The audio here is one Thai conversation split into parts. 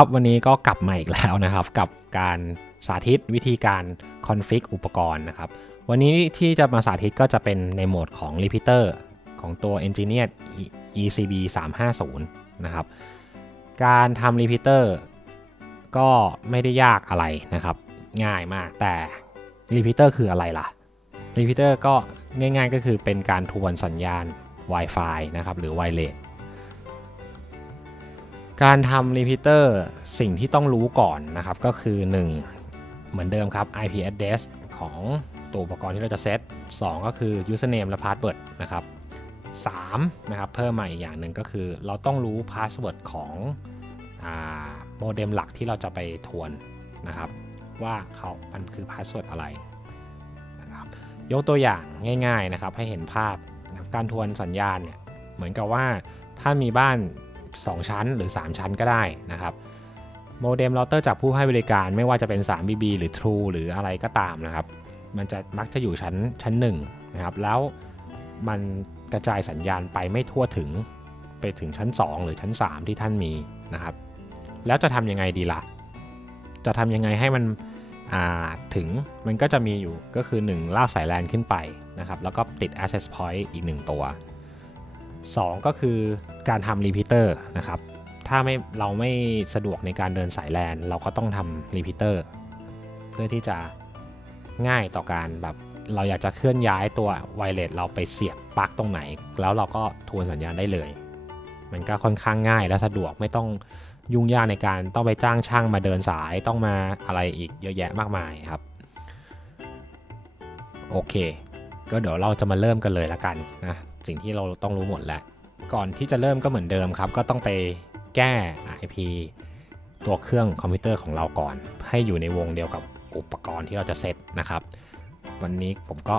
ครับวันนี้ก็กลับมาอีกแล้วนะครับ กับการสาธิตวิธีการคอนฟิกอุปกรณ์นะครับ วันนี้ที่จะมาสาธิตก็จะเป็นในโหมดของ Repeater ของตัว Engineer ECB 350นะครับ การทำ Repeater ก็ไม่ได้ยากอะไรนะครับ ง่ายมากแต่ Repeater คืออะไรล่ะ Repeater ก็ง่ายๆก็คือเป็นการทวนสัญญาณ Wi-Fi นะครับหรือ Wireless การทำ Repeater สิ่งที่ต้องรู้ก่อนนะครับ ก็คือ 1 เหมือนเดิมครับ IP address ของตัวอุปกรณ์ที่เราจะเซต2ก็คือ username และ password นะครับ3นะครับเพิ่มมาอีกอย่างหนึ่งก็คือ เราต้องรู้ password ของโมเด็มหลักที่เราจะไปทวนนะครับ ว่าเขามันคือ password อะไรนะครับยกตัวอย่างง่าย ๆนะครับ ให้เห็นภาพการทวนสัญญาณเนี่ยเหมือนกับว่าถ้ามีบ้าน 2 ชั้นหรือ 3 ชั้นก็ได้นะครับโมเด็มเราเตอร์จากผู้ให้บริการไม่ว่าจะเป็น 3BB หรือ True หรืออะไรก็ตามนะครับ มันจะมักจะอยู่ชั้นชั้น1นะครับ แล้วมันกระจายสัญญาณไปไม่ทั่วถึงไปถึงชั้น 2 หรือชั้น 3 ที่ท่านมีนะครับ แล้วจะทำยังไงดีละ่ะ จะทำยังไงให้มันถึงมันก็จะมีอยู่ก็คือ 1 ลากสายแลนขึ้นไปนะครับ แล้วก็ติด access point อีก 1 ตัว 2 ก็คือ การทำรีพิเตอร์นะครับถ้าไม่เราไม่สะดวกในการเดินสายแลนเราก็ต้องทำรีพิเตอร์เพื่อที่จะง่ายต่อการแบบเราอยากจะเคลื่อนย้ายตัวไวเลสเราไปเสียบปลั๊กตรงไหน แล้วเราก็ทวนสัญญาณได้เลย มันก็ค่อนข้างง่ายและสะดวกไม่ต้องยุ่งยากในการต้องไปจ้างช่างมาเดินสายต้องมาอะไรอีกเยอะแยะมากมายครับ โอเค ก็เดี๋ยวเราจะมาเริ่มกันเลยละกันนะสิ่งที่เราต้องรู้หมดแล้ว ก่อนที่จะเริ่มก็เหมือนเดิมครับ ก็ต้องไปแก้ IP ตัวเครื่องคอมพิวเตอร์ของเราก่อน ให้อยู่ในวงเดียวกับอุปกรณ์ที่เราจะเซตนะครับ วันนี้ผมก็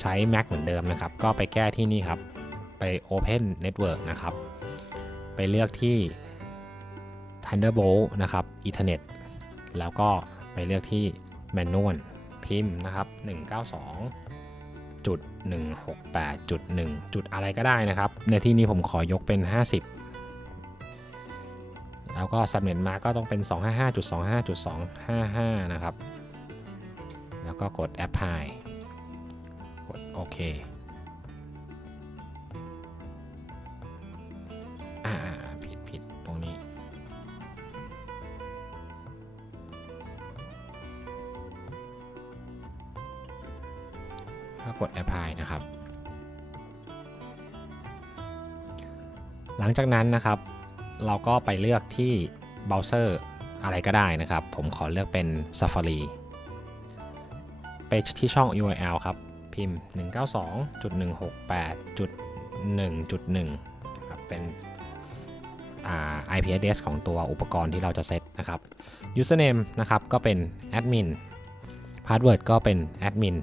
ใช้ Mac เหมือนเดิมนะครับ ก็ไปแก้ที่นี่ครับ ไป Open Network นะครับ ไปเลือกที่ Thunderbolt นะครับ Ethernet แล้วก็ไปเลือกที่ Manual พิมพ์นะครับ 192 จุด168จุด1จุดอะไรก็ได้นะครับ ในที่นี้ผมขอยกเป็น 50 แล้วก็ subnet มาก็ต้องเป็น 255.25.255 นะครับ แล้วก็กด apply กดโอเค ก็กด apply นะครับ หลังจากนั้นนะครับ เราก็ไปเลือกที่เบราว์เซอร์อะไรก็ได้นะครับ ผมขอเลือกเป็น Safari ไปที่ช่อง URL ครับ พิมพ์ 192.168.1.1ครับเป็น IP address ของตัวอุปกรณ์ที่เราจะเซตนะครับ username นะครับก็เป็น admin password ก็เป็น admin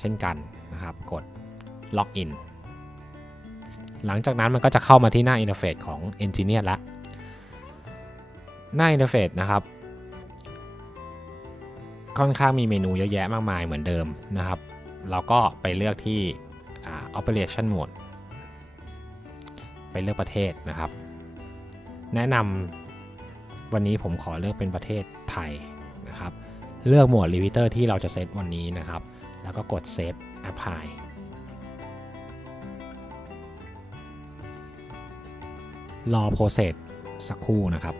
เช่นกันนะครับ กด login หลังจากนั้นมันก็จะเข้ามาที่หน้าอินเทอร์เฟซของ Engineer ละ หน้าอินเทอร์เฟซนะครับ ค่อนข้างมีเมนูเยอะแยะมากมายเหมือนเดิมนะครับ เราก็ไปเลือกที่ operation mode ไปเลือกประเทศนะครับ แนะนำวันนี้ผมขอเลือกเป็นประเทศไทยนะครับ เลือกหมวด repeater ที่เราจะเซตวันนี้นะครับ แล้วก็กด save apply รอโปรเซสสักครู่นะครับ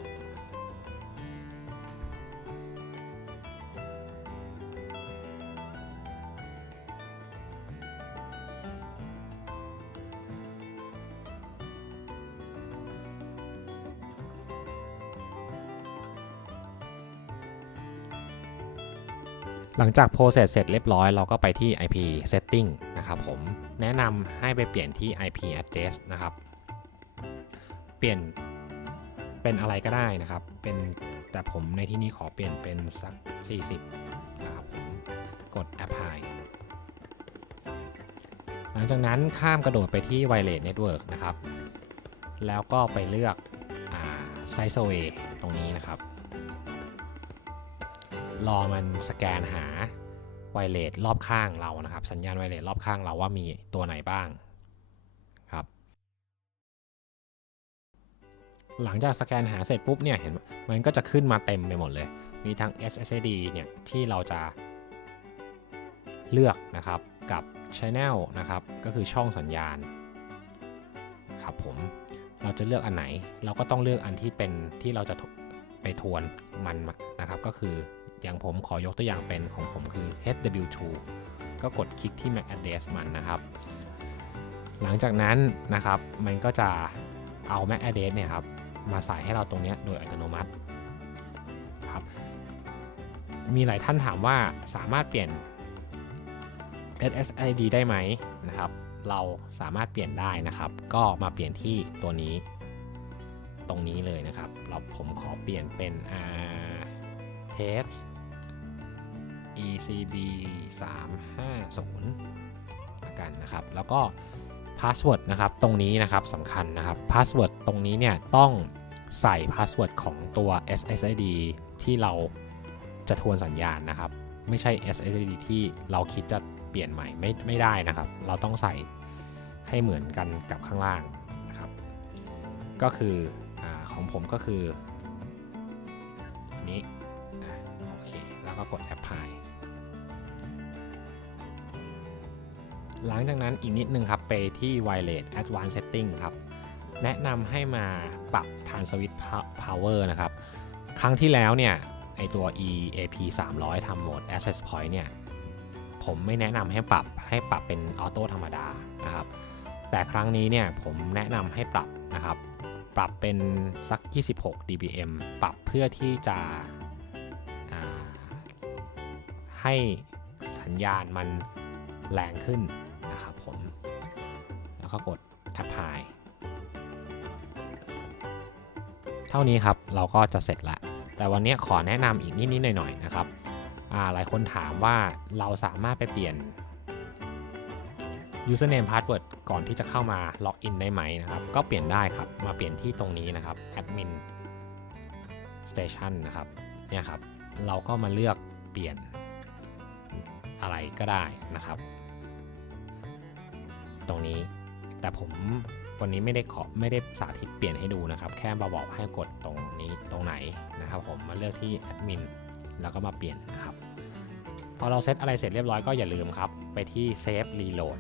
หลังจาก process เสร็จเรียบร้อยเราก็ไปที่ IP setting นะครับผม แนะนำให้ไปเปลี่ยนที่ IP address นะครับ เปลี่ยนเป็นอะไรก็ได้นะครับ เป็นแต่ผมในที่นี้ขอเปลี่ยนเป็นสัก 40 นะครับผมกด apply หลังจากนั้นข้ามกระโดดไปที่ wireless network นะครับ แล้วก็ไปเลือก size away ตรงนี้นะครับ รอมันสแกนหาไวเลสรอบข้างเรานะครับ สัญญาณไวเลสรอบข้างเราว่ามีตัวไหนบ้างครับ หลังจากสแกนหาเสร็จปุ๊บเนี่ยเห็นมันก็จะขึ้นมาเต็มไปหมดเลย มีทั้ง SSD เนี่ยที่เราจะเลือกนะครับกับ Channel นะครับก็คือช่องสัญญาณครับผมเราจะเลือกอันไหน เราก็ต้องเลือกอันที่เป็นที่เราจะไปทวนมันนะครับก็คือ อย่างผมขอยกตัวอย่างเป็นของผมคือ HW2 ก็กดคลิกที่ MAC address มันนะครับ หลังจากนั้นนะครับมันก็จะเอา MAC address เนี่ยครับมาใส่ให้เราตรงนี้โดยอัตโนมัติครับมีหลายท่านถามว่าสามารถเปลี่ยน SSID ได้ไหมนะครับ เราสามารถเปลี่ยนได้นะครับ ก็มาเปลี่ยนที่ตัวนี้ ตรงนี้เลยนะครับ เราผมขอเปลี่ยนเป็น R test ECB 350ละกันนะครับ แล้วก็ password นะครับตรงนี้นะครับสำคัญนะครับ password ตรงนี้เนี่ยต้องใส่ password ของตัว SSID ที่เราจะทวนสัญญาณนะครับ ไม่ใช่ SSID ที่เราคิดจะเปลี่ยนใหม่ไม่ไม่ได้นะครับ เราต้องใส่ให้เหมือนกันกับข้างล่างนะครับ ก็คืออของผมก็คือนี้โอเค แล้วก็กด apply หลังจากนั้นอีกนิดนึงครับไปที่ wireless advanced setting ครับ แนะนำให้มาปรับ transmit power นะครับ ครั้งที่แล้วเนี่ยไอตัว EAP 300ทำโหมด access point เนี่ย ผมไม่แนะนำให้ปรับให้ปรับเป็นออโต้ธรรมดานะครับ แต่ครั้งนี้เนี่ยผมแนะนำให้ปรับนะครับ ปรับเป็นสัก 26 dBm ปรับเพื่อที่จะให้สัญญาณมันแรงขึ้น แล้วก็กด apply เท่านี้ครับเราก็จะเสร็จละ แต่วันนี้ขอแนะนำอีกนิดๆหน่อยๆนะครับหลายคนถามว่าเราสามารถไปเปลี่ยน username password ก่อนที่จะเข้ามาล็อกอินได้ไหมนะครับ ก็เปลี่ยนได้ครับ มาเปลี่ยนที่ตรงนี้นะครับ admin station นะครับ เนี่ยครับ เราก็มาเลือกเปลี่ยนอะไรก็ได้นะครับ ตรงนี้ แต่ผมวันนี้ไม่ได้ขอไม่ได้สาธิตเปลี่ยนให้ดูนะครับ แค่มาบอกให้กดตรงนี้ตรงไหนนะครับ ผมมาเลือกที่ admin แล้วก็มาเปลี่ยนนะครับพอเราเซตอะไรเสร็จเรียบร้อยก็อย่าลืมครับ ไปที่ Save Reload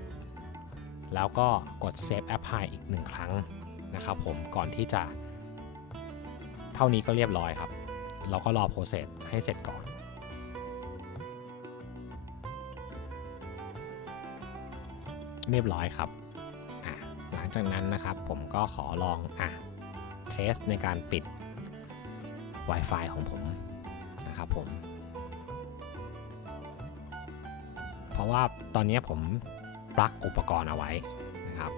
แล้วก็กด Save Apply อีกหนึ่งครั้งนะครับ ผมก่อนที่จะ เท่านี้ก็เรียบร้อยครับ เราก็รอ process ให้เสร็จก่อนเรียบร้อยครับ งจากนั้นนะครับผมก็ขอลองอะเทสในการปิด Wi-Fi ของผมนะครับผม เพราะว่าตอนนี้ผมปลั๊กอุปกรณ์เอาไว้นะครับ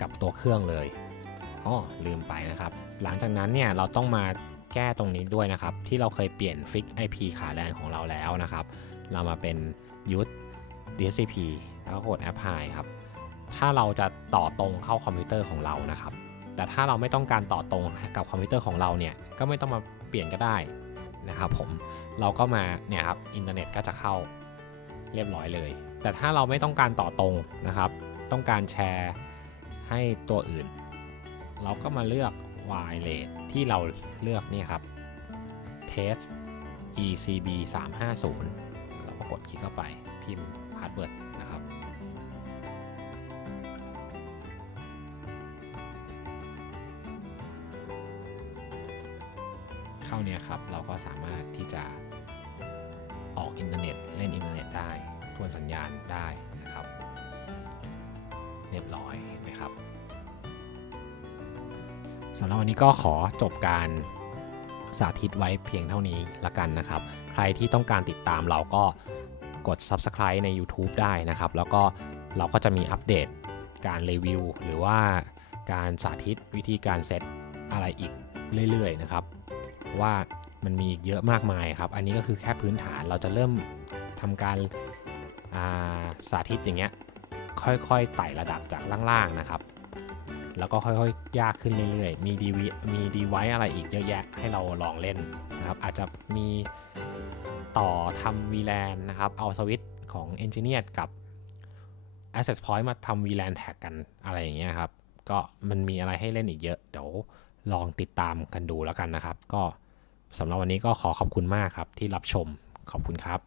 กับตัวเครื่องเลยอ๋อลืมไปนะครับ หลังจากนั้นเนี่ยเราต้องมาแก้ตรงนี้ด้วยนะครับ ที่เราเคยเปลี่ยนฟิก IP ขาแลนของเราแล้วนะครับ เรามาเป็นยุทธ DHCP แล้วกด Apply ครับ ถ้าเราจะต่อตรงเข้าคอมพิวเตอร์ของเรานะครับ แต่ถ้าเราไม่ต้องการต่อตรงกับคอมพิวเตอร์ของเราเนี่ยก็ไม่ต้องมาเปลี่ยนก็ได้นะครับผมเราก็มาเนี่ยครับอินเทอร์เน็ตก็จะเข้าเรียบร้อยเลย แต่ถ้าเราไม่ต้องการต่อตรงนะครับ ต้องการแชร์ให้ตัวอื่น เราก็มาเลือก wireless ที่เราเลือกนี่ครับ test ECB 350เราก็กดคลิกเข้าไปพิมพ์ password นะครับเข้าเครับ เราก็สามารถที่จะออกอินเทอร์เน็ตเล่นอินเทอร์เน็ตได้ทวนสัญญาณได้นะครับ เรียบร้อยเห็นไหมครับสำหรับวันนี้ก็ขอจบการสาธิตไว้เพียงเท่านี้ละกันนะครับ ใครที่ต้องการติดตามเราก็กด Subscribe ใน YouTube ได้นะครับ แล้วก็เราก็จะมีอัปเดตการรีวิว หรือว่าการสาธิตวิธีการเซตอะไรอีกเรื่อยๆนะครับ ว่ามันมีเยอะมากมายครับ อันนี้ก็คือแค่พื้นฐานเราจะเริ่มทำการาสาธิตอย่างเงี้ยค่อยๆไต่ระดับจากล่างๆนะครับ แล้วก็ค่อยๆยากขึ้นเรื่อยๆ มีดีวีมีดีไว้อะไรอีกเยอะแยะให้เราลองเล่นนะครับ อาจจะมีต่อทำ VLAN นะครับ เอาสวิตช์ของ Engineer กับ Access Point มาทำ VLAN tag กันอะไรอย่างเงี้ยครับ ก็มันมีอะไรให้เล่นอีกเยอะ เดี๋ยวลองติดตามกันดูแล้วกันนะครับ ก็ สำหรับวันนี้ก็ขอขอบคุณมากครับที่รับชมขอบคุณครับ